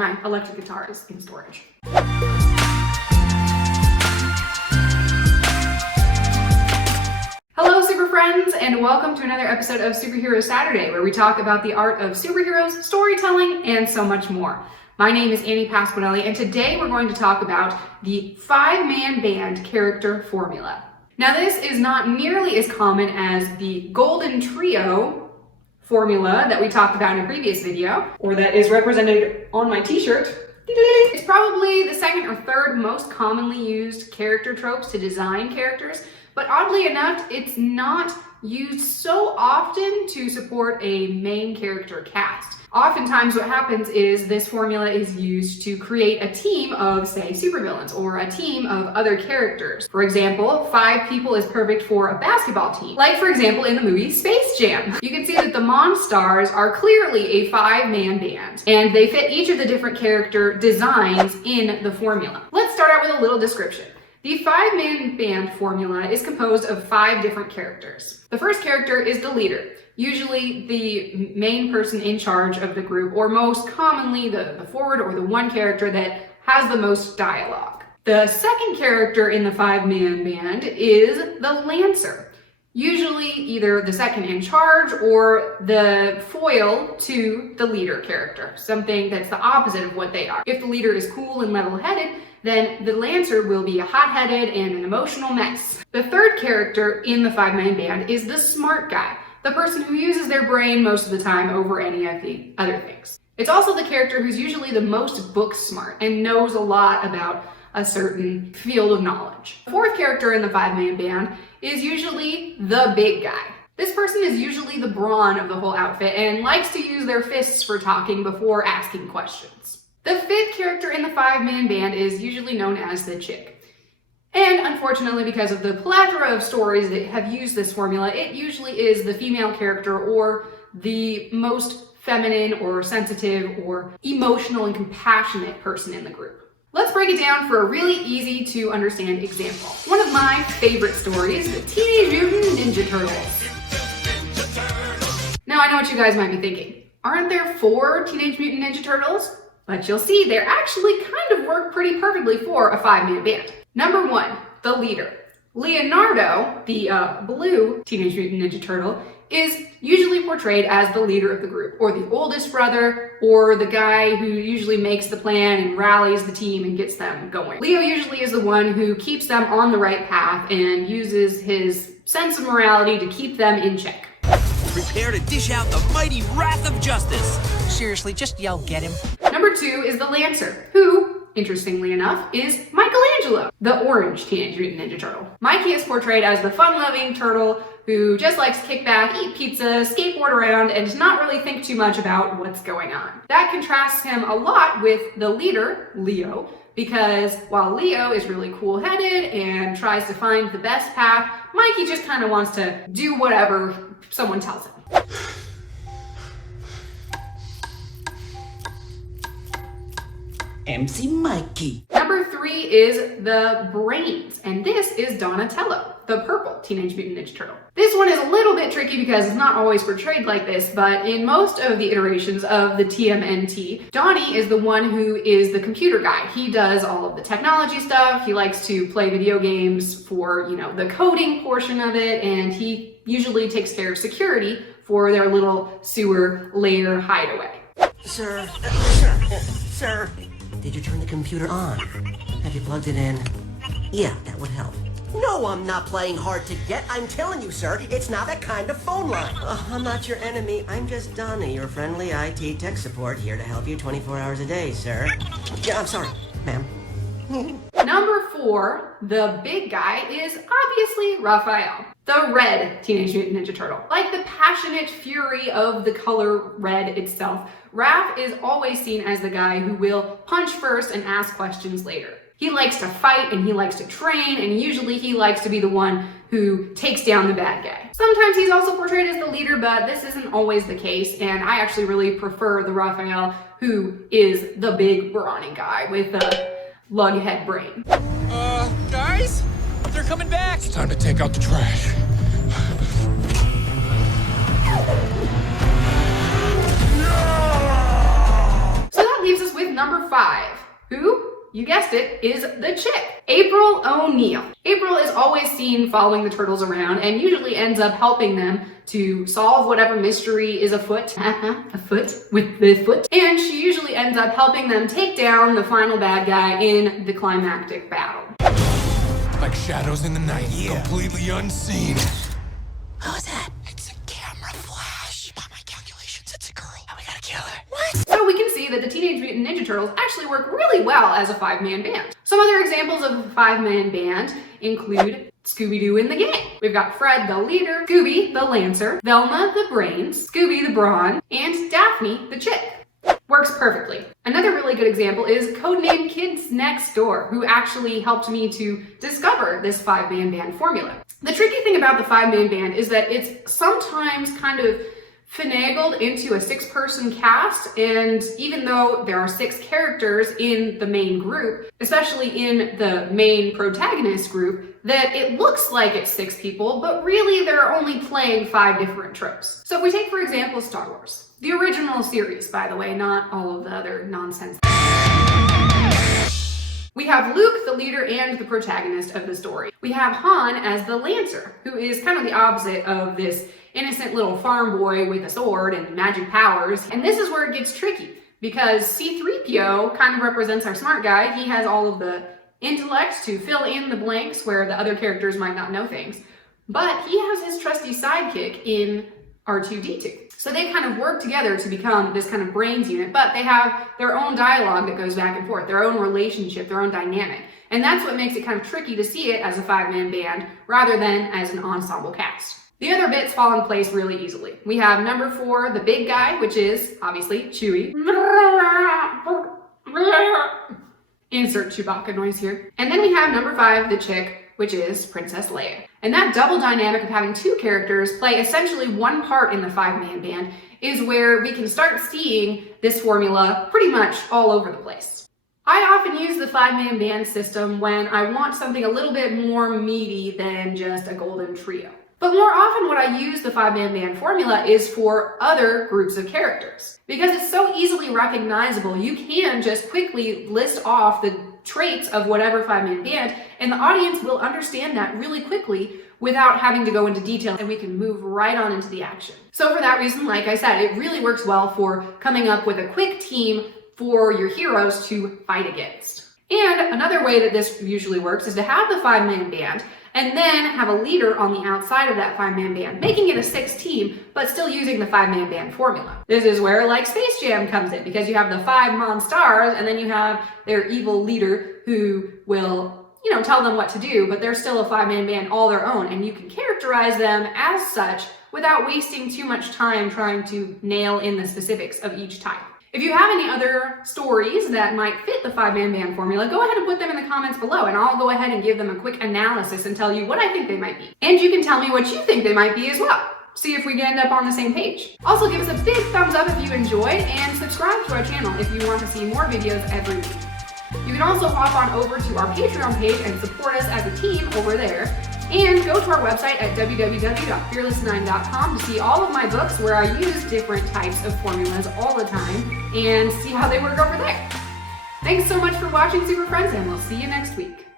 my electric guitar is in storage. Hello, super friends, and welcome to another episode of Superhero Saturday, where we talk about the art of superheroes, storytelling, and so much more. My name is Annie Pasquinelli, and today we're going to talk about the 5-man band character formula. Now, this is not nearly as common as the Golden Trio formula that we talked about in a previous video, or that is represented on my t-shirt. It's probably the second or third most commonly used character tropes to design characters, but oddly enough, it's not used so often to support a main character cast. Oftentimes what happens is this formula is used to create a team of, say, supervillains or a team of other characters. For example, 5 people is perfect for a basketball team. Like, for example, in the movie Space Jam. You can see that the Monstars are clearly a 5-man band, and they fit each of the different character designs in the formula. Let's start out with a little description. The 5-man band formula is composed of 5 different characters. The first character is the leader, usually the main person in charge of the group, or most commonly the forward or the one character that has the most dialogue. The second character in the 5-man band is the Lancer, usually either the second in charge or the foil to the leader character, something that's the opposite of what they are. If the leader is cool and level-headed, then the Lancer will be a hot-headed and an emotional mess. The third character in the 5-man band is the smart guy, the person who uses their brain most of the time over any of the other things. It's also the character who's usually the most book smart and knows a lot about a certain field of knowledge. The fourth character in the 5-man band is usually the big guy. This person is usually the brawn of the whole outfit and likes to use their fists for talking before asking questions. The fifth character in the 5-man band is usually known as the chick. And unfortunately, because of the plethora of stories that have used this formula, it usually is the female character or the most feminine or sensitive or emotional and compassionate person in the group. Let's break it down for a really easy to understand example. One of my favorite stories, the Teenage Mutant Ninja Turtles. Now, I know what you guys might be thinking. Aren't there 4 Teenage Mutant Ninja Turtles? But you'll see they actually kind of work pretty perfectly for a 5-man band. Number 1, the leader. Leonardo, the blue Teenage Mutant Ninja Turtle, is usually portrayed as the leader of the group, or the oldest brother, or the guy who usually makes the plan and rallies the team and gets them going. Leo usually is the one who keeps them on the right path and uses his sense of morality to keep them in check. Prepare to dish out the mighty wrath of justice. Seriously, just yell, get him. Number 2 is the Lancer, who, interestingly enough, is Michelangelo, the orange Teenage Mutant Ninja Turtle. Mikey is portrayed as the fun-loving turtle who just likes to kick back, eat pizza, skateboard around, and does not really think too much about what's going on. That contrasts him a lot with the leader, Leo, because while Leo is really cool-headed and tries to find the best path, Mikey just kind of wants to do whatever someone tells him. MC Mikey. Number 3 is the brains, and this is Donatello, the purple Teenage Mutant Ninja Turtle. This one is a little bit tricky because it's not always portrayed like this, but in most of the iterations of the TMNT, Donnie is the one who is the computer guy. He does all of the technology stuff, he likes to play video games for, the coding portion of it, and he usually takes care of security for their little sewer lair hideaway. Sir, did you turn the computer on? Have you plugged it in? Yeah, that would help. No, I'm not playing hard to get. I'm telling you, sir, it's not that kind of phone line. I'm not your enemy. I'm just Donnie, your friendly IT tech support, here to help you 24 hours a day, sir. Yeah, I'm sorry, ma'am. Number 4, the big guy, is obviously Raphael, the red Teenage Mutant Ninja Turtle. Like the passionate fury of the color red itself, Raph is always seen as the guy who will punch first and ask questions later. He likes to fight and he likes to train, and usually he likes to be the one who takes down the bad guy. Sometimes he's also portrayed as the leader, but this isn't always the case, and I actually really prefer the Raphael who is the big brawny guy with the lughead brain. Guys? They're coming back! It's time to take out the trash. So that leaves us with number 5, who, you guessed it, is the chick, April O'Neil. April is always seen following the turtles around and usually ends up helping them to solve whatever mystery is afoot, with the foot. And she usually ends up helping them take down the final bad guy in the climactic battle. Like shadows in the night, completely unseen. What was that? It's a camera flash. By my calculations, it's a girl. And we gotta kill her. So we can see that the Teenage Mutant Ninja Turtles actually work really well as a 5-man band. Some other examples of a 5-man band include Scooby-Doo and the Gang. We've got Fred the leader, Scooby the Lancer, Velma the brains, Scooby the brawn, and Daphne the chick. Works perfectly. Another really good example is codenamed Kids Next Door, who actually helped me to discover this 5-man band formula. The tricky thing about the 5-man band is that it's sometimes kind of finagled into a 6-person cast, and even though there are 6 characters in the main group, especially in the main protagonist group, that it looks like it's 6 people, but really they're only playing 5 different tropes. So if we take, for example, Star Wars. The original series, by the way, not all of the other nonsense. We have Luke, the leader and the protagonist of the story. We have Han as the Lancer, who is kind of the opposite of this innocent little farm boy with a sword and magic powers. And this is where it gets tricky, because C-3PO kind of represents our smart guy. He has all of the intellect to fill in the blanks where the other characters might not know things. But he has his trusty sidekick in R2-D2. So they kind of work together to become this kind of brains unit, but they have their own dialogue that goes back and forth, their own relationship, their own dynamic. And that's what makes it kind of tricky to see it as a 5-man band rather than as an ensemble cast. The other bits fall in place really easily. We have number 4, the big guy, which is obviously Chewie. Insert Chewbacca noise here. And then we have number 5, the chick, which is Princess Leia. And that double dynamic of having 2 characters play essentially one part in the 5-man band is where we can start seeing this formula pretty much all over the place. I often use the 5-man band system when I want something a little bit more meaty than just a golden trio. But more often what I use the 5-man band formula is for other groups of characters. Because it's so easily recognizable, you can just quickly list off the traits of whatever 5-man band, and the audience will understand that really quickly without having to go into detail, and we can move right on into the action. So for that reason, like I said, it really works well for coming up with a quick team for your heroes to fight against. And another way that this usually works is to have the 5-man band and then have a leader on the outside of that 5-man band, making it a 6 team, but still using the 5-man band formula. This is where, like, Space Jam comes in, because you have the 5 Monstars, and then you have their evil leader who will, tell them what to do, but they're still a 5-man band all their own, and you can characterize them as such without wasting too much time trying to nail in the specifics of each type. If you have any other stories that might fit the 5-man band formula, go ahead and put them in the comments below, and I'll go ahead and give them a quick analysis and tell you what I think they might be. And you can tell me what you think they might be as well. See if we end up on the same page. Also, give us a big thumbs up if you enjoyed, and subscribe to our channel if you want to see more videos every week. You can also hop on over to our Patreon page and support us as a team over there. And go to our website at www.fearless9.com to see all of my books where I use different types of formulas all the time and see how they work over there. Thanks so much for watching, Super Friends, and we'll see you next week.